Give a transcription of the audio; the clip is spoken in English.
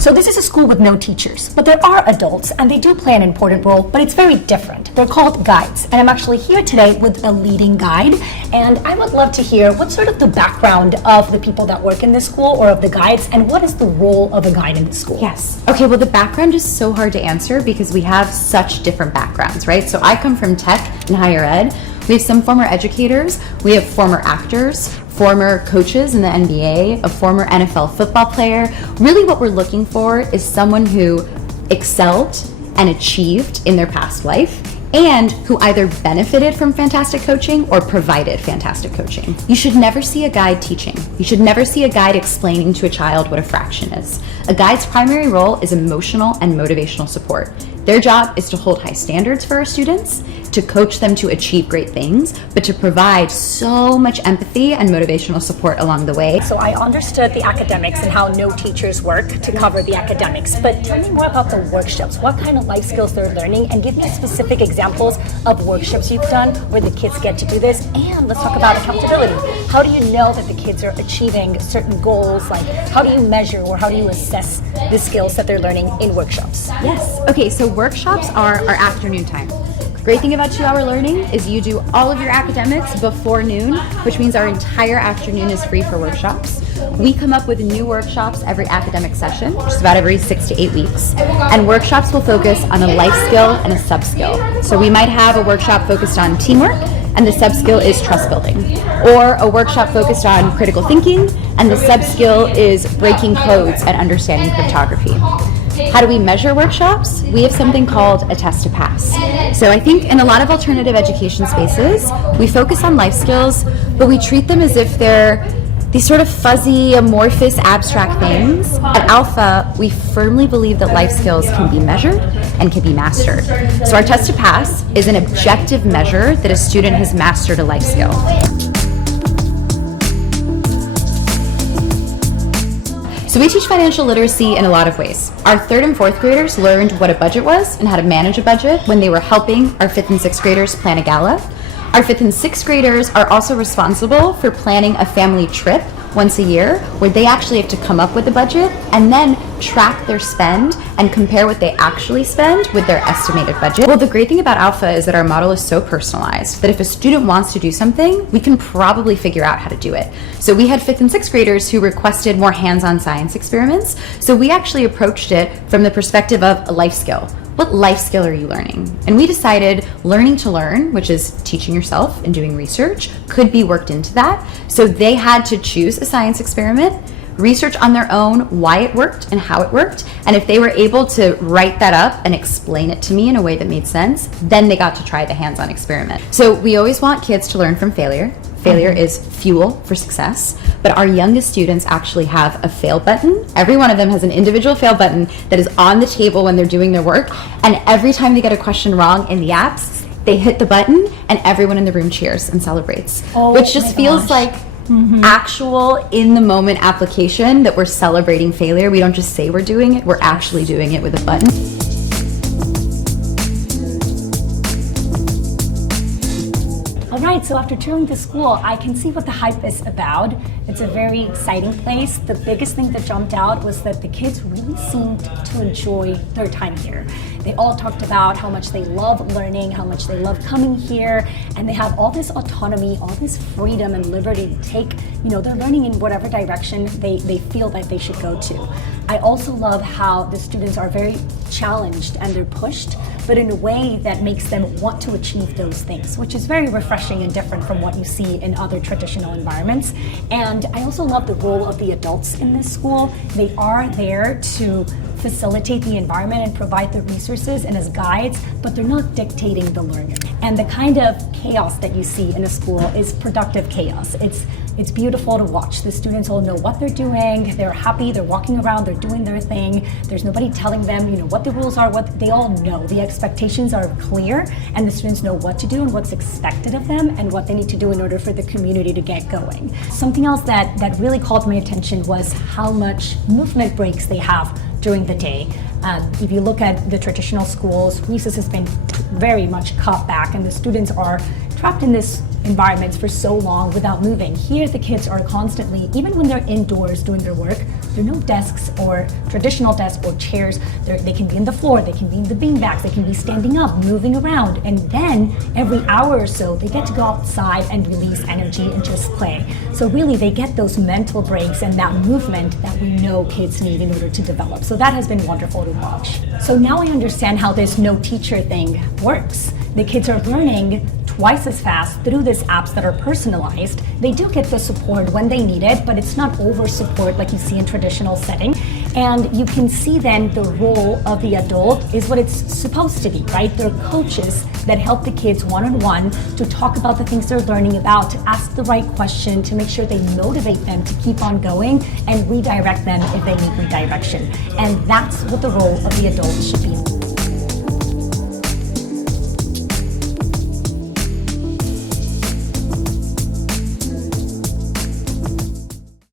So this is a school with no teachers, but there are adults and they do play an important role, but it's very different. They're called guides, and I'm actually here today with a leading guide, and I would love to hear what's sort of the background of the people that work in this school or of the guides, and what is the role of a guide in the school? Yes. Okay, well, the background is so hard to answer because we have such different backgrounds, right? So I come from tech and higher ed. We have some former educators, we have former actors, former coaches in the NBA, a former NFL football player. Really what we're looking for is someone who excelled and achieved in their past life and who either benefited from fantastic coaching or provided fantastic coaching. You should never see a guide teaching. You should never see a guide explaining to a child what a fraction is. A guide's primary role is emotional and motivational support. Their job is to hold high standards for our students, to coach them to achieve great things, but to provide so much empathy and motivational support along the way. So I understood the academics and how no teachers work to cover the academics, but tell me more about the workshops. What kind of life skills they're learning, and give me specific examples of workshops you've done where the kids get to do this. And let's talk about accountability. How do you know that the kids are achieving certain goals? Like, how do you measure or how do you assess the skills that they're learning in workshops? Yes. Okay, so workshops are our afternoon time. Great thing about 2-hour learning is you do all of your academics before noon, which means our entire afternoon is free for workshops. We come up with new workshops every academic session, which is about every 6 to 8 weeks. And workshops will focus on a life skill and a sub-skill. So we might have a workshop focused on teamwork, and the sub-skill is trust building. Or a workshop focused on critical thinking, and the sub-skill is breaking codes and understanding cryptography. How do we measure workshops? We have something called a test to pass. So I think in a lot of alternative education spaces, we focus on life skills, but we treat them as if they're these sort of fuzzy, amorphous, abstract things. At Alpha, we firmly believe that life skills can be measured and can be mastered. So our test to pass is an objective measure that a student has mastered a life skill. So we teach financial literacy in a lot of ways. Our 3rd and 4th graders learned what a budget was and how to manage a budget when they were helping our 5th and 6th graders plan a gala. Our 5th and 6th graders are also responsible for planning a family trip once a year where they actually have to come up with a budget and then track their spend and compare what they actually spend with their estimated budget. Well, the great thing about Alpha is that our model is so personalized that if a student wants to do something, we can probably figure out how to do it. So we had 5th and 6th graders who requested more hands-on science experiments. So we actually approached it from the perspective of a life skill. What life skill are you learning? And we decided learning to learn, which is teaching yourself and doing research, could be worked into that. So they had to choose a science experiment, research on their own why it worked and how it worked, and if they were able to write that up and explain it to me in a way that made sense, then they got to try the hands-on experiment. So we always want kids to learn from failure. Failure is fuel for success, but our youngest students actually have a fail button. Every one of them has an individual fail button that is on the table when they're doing their work, and every time they get a question wrong in the apps, they hit the button and everyone in the room cheers and celebrates, which just feels like actual in-the-moment application that we're celebrating failure. We don't just say we're doing it, we're actually doing it with a button. Alright, so after touring the school, I can see what the hype is about. It's a very exciting place. The biggest thing that jumped out was that the kids really seemed to enjoy their time here. They all talked about how much they love learning, how much they love coming here, and they have all this autonomy, all this freedom and liberty to take, they're learning in whatever direction they feel that they should go to. I also love how the students are very challenged and they're pushed, but in a way that makes them want to achieve those things, which is very refreshing and different from what you see in other traditional environments. And I also love the role of the adults in this school. They are there to facilitate the environment and provide the resources and as guides, but they're not dictating the learner. And the kind of chaos that you see in a school is productive chaos. It's beautiful to watch. The students all know what they're doing, they're happy, they're walking around, they're doing their thing. There's nobody telling them, what the rules are, what they all know. The expectations are clear and the students know what to do and what's expected of them and what they need to do in order for the community to get going. Something else that really called my attention was how much movement breaks they have during the day. If you look at the traditional schools, recess has been very much cut back and the students are trapped in this environment for so long without moving. Here the kids are constantly, even when they're indoors doing their work, they're There are no desks or traditional desks or chairs. They can be in the floor, they can be in the beanbags, they can be standing up, moving around. And then every hour or so, they get to go outside and release energy and just play. So really, they get those mental breaks and that movement that we know kids need in order to develop. So that has been wonderful to watch. So now I understand how this no teacher thing works. The kids are learning twice as fast through these apps that are personalized. They do get the support when they need it, but it's not over support like you see in traditional setting. And you can see then the role of the adult is what it's supposed to be, right? They're coaches that help the kids one-on-one to talk about the things they're learning about, to ask the right question, to make sure they motivate them to keep on going and redirect them if they need redirection. And that's what the role of the adult should be.